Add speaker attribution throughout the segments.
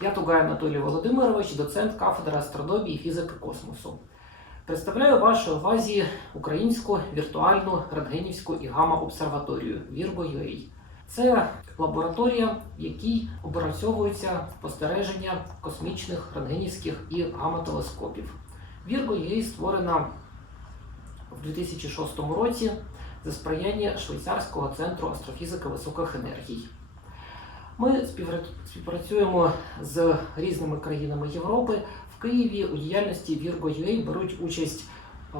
Speaker 1: Я Тугай Анатолій Володимирович, доцент кафедри астрономії і фізики космосу. Представляю вашій увазі українську віртуальну рентгенівську і гамма-обсерваторію Virgo.ua. Це лабораторія, в якій опрацьовуються спостереження космічних рентгенівських і гамма-телескопів. Virgo.ua створена в 2006 році за сприяння Швейцарського центру астрофізики високих енергій. Ми співпра- співпрацюємо з різними країнами Європи. В Києві у діяльності Virgo.ua беруть участь е,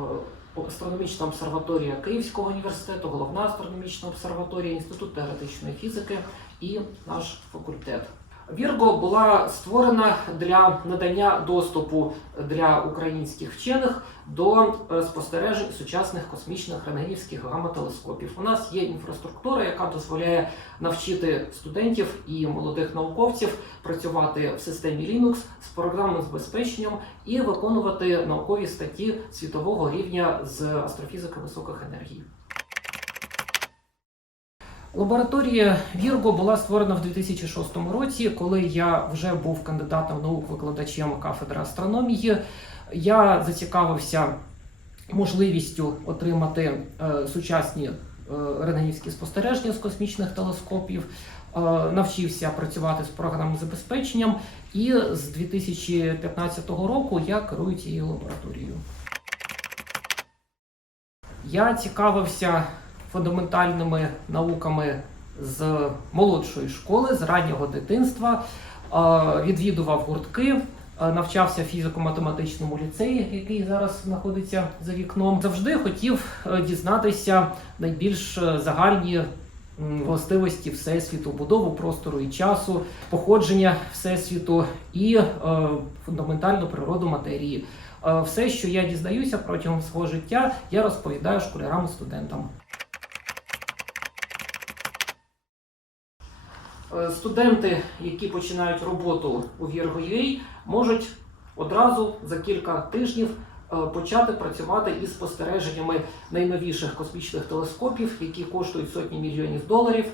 Speaker 1: астрономічна обсерваторія Київського університету, головна астрономічна обсерваторія, Інститут теоретичної фізики і наш факультет. Вірго була створена для надання доступу для українських вчених до е, спостережень сучасних космічних рентгенівських гамма-телескопів. У нас є інфраструктура, яка дозволяє навчити студентів і молодих науковців працювати в системі Linux з програмним забезпеченням і виконувати наукові статті світового рівня з астрофізики високих енергій. Лабораторія Вірго була створена в 2006 році, коли я вже був кандидатом наук викладачем кафедри астрономії. Я зацікавився можливістю отримати е, сучасні е, рентгенівські спостереження з космічних телескопів, е, навчився працювати з програмним забезпеченням, і з 2015 року я керую цією лабораторією. Я цікавився фундаментальними науками з молодшої школи, з раннього дитинства, е, відвідував гуртки, е, навчався в фізико-математичному ліцеї, який зараз знаходиться за вікном. Завжди хотів е, дізнатися найбільш загальні властивості всесвіту, будову простору і часу, походження всесвіту і фундаментальну природу матерії. Е, Все, що я дізнаюся протягом свого життя, я розповідаю школярам і студентам. Студенти, які починають роботу у Virgo.ua, можуть одразу за кілька тижнів е, почати працювати із спостереженнями найновіших космічних телескопів, які коштують сотні мільйонів доларів,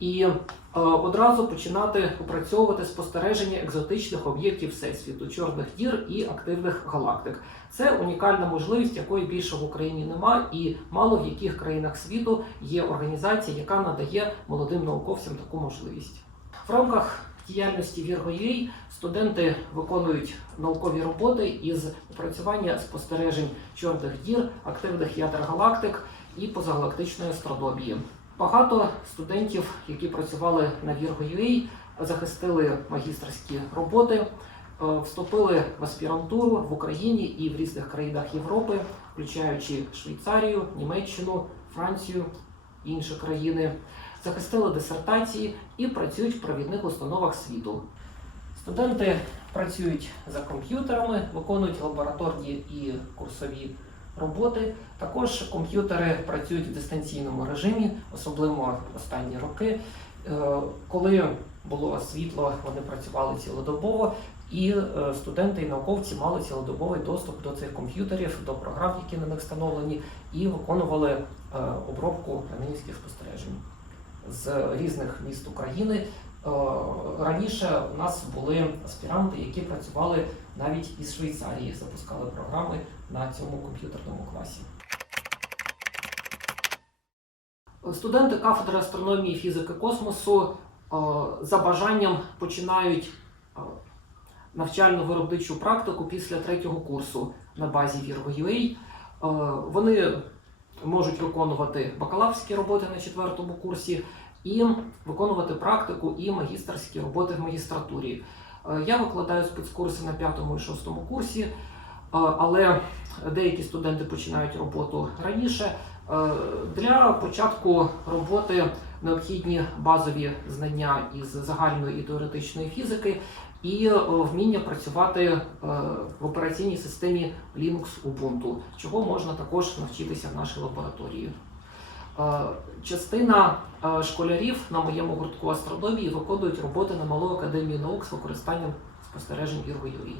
Speaker 1: і е, одразу починати опрацьовувати спостереження екзотичних об'єктів всесвіту, чорних дір і активних галактик. Це унікальна можливість, якої більше в Україні нема, і мало в яких країнах світу є організація, яка надає молодим науковцям таку можливість. В рамках діяльності Virgo.ua студенти виконують наукові роботи із опрацювання спостережень чорних дір, активних ядер галактик і позагалактичної астрономії. Багато студентів, які працювали на Virgo.ua, захистили магістерські роботи, е, вступили в аспірантуру в Україні і в різних країнах Європи, включаючи Швейцарію, Німеччину, Францію інші країни, захистили дисертації і працюють в провідних установах світу. Студенти працюють за комп'ютерами, виконують лабораторні і курсові роботи. Також комп'ютери працюють в дистанційному режимі, особливо останні роки. Е, Коли було світло, вони працювали цілодобово, і е, студенти і науковці мали цілодобовий доступ до цих комп'ютерів, до програм, які на них встановлені, і виконували е, обробку рентгенівських спостережень з різних міст України. Е, Раніше у нас були аспіранти, які працювали навіть із Швейцарії, запускали програми на цьому комп'ютерному класі. Студенти кафедри астрономії і фізики космосу е, за бажанням починають е, навчально-виробничу практику після третього курсу на базі Virgo.ua. Вони можуть виконувати бакалаврські роботи на четвертому курсі і виконувати практику і магістерські роботи в магістратурі. Е, Я викладаю спецкурси на п'ятому і шостому курсі, е, але деякі студенти починають роботу раніше. Е, Для початку роботи необхідні базові знання із загальної і теоретичної фізики і вміння працювати в операційній системі Linux Ubuntu, чого можна також навчитися в нашій лабораторії. Е, Частина е, школярів на моєму гуртку астрономії виконують роботи на Малу академію наук з використанням спостережень Virgo.ua.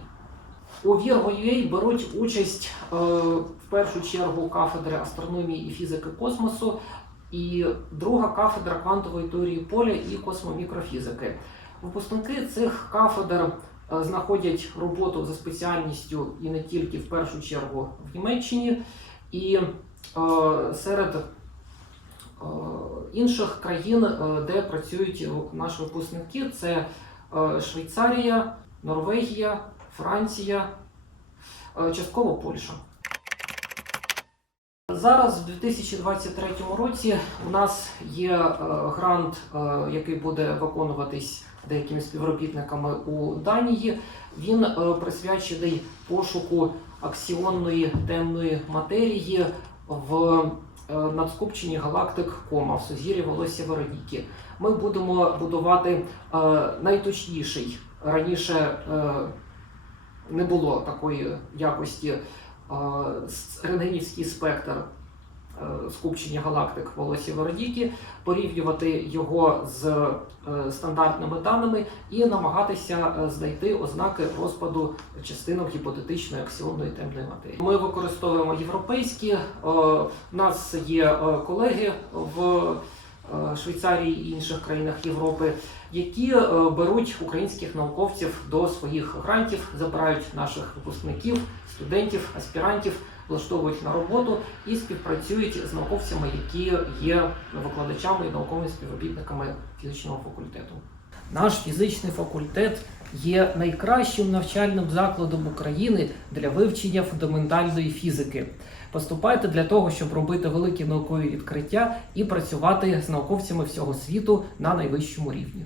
Speaker 1: У Virgo.ua беруть участь е, в першу чергу кафедри астрономії і фізики космосу, і друга кафедра квантової теорії поля і космомікрофізики. Випускники цих кафедр знаходять роботу за спеціальністю і не тільки в першу чергу в Німеччині, і серед інших країн, е, де працюють наші випускники, це е, Швейцарія, Норвегія, Франція, е, частково Польща. Зараз, в 2023 році, у нас є е, грант, е, який буде виконуватись деякими співробітниками у Данії. Він е, присвячений пошуку аксіонної темної матерії в е, надскупченні галактик Кома в сузір'ї волосся Вероніки. Ми будемо будувати е, найточніший раніше е, не було такої якості рентгенівський спектр е, скупчення галактик волосів Вородіки, порівнювати його з е, стандартними даними і намагатися е, знайти ознаки розпаду частинок гіпотетичної аксіонної темної матерії. Ми використовуємо європейські. У нас є колеги в Швейцарії і інших країнах Європи, які е, беруть українських науковців до своїх грантів, забирають наших випускників, студентів, аспірантів, влаштовують на роботу і співпрацюють з науковцями, які є викладачами і науковими співробітниками фізичного факультету. Наш фізичний факультет є найкращим навчальним закладом України для вивчення фундаментальної фізики. Поступайте для того, щоб робити великі наукові відкриття і працювати з науковцями всього світу на найвищому рівні.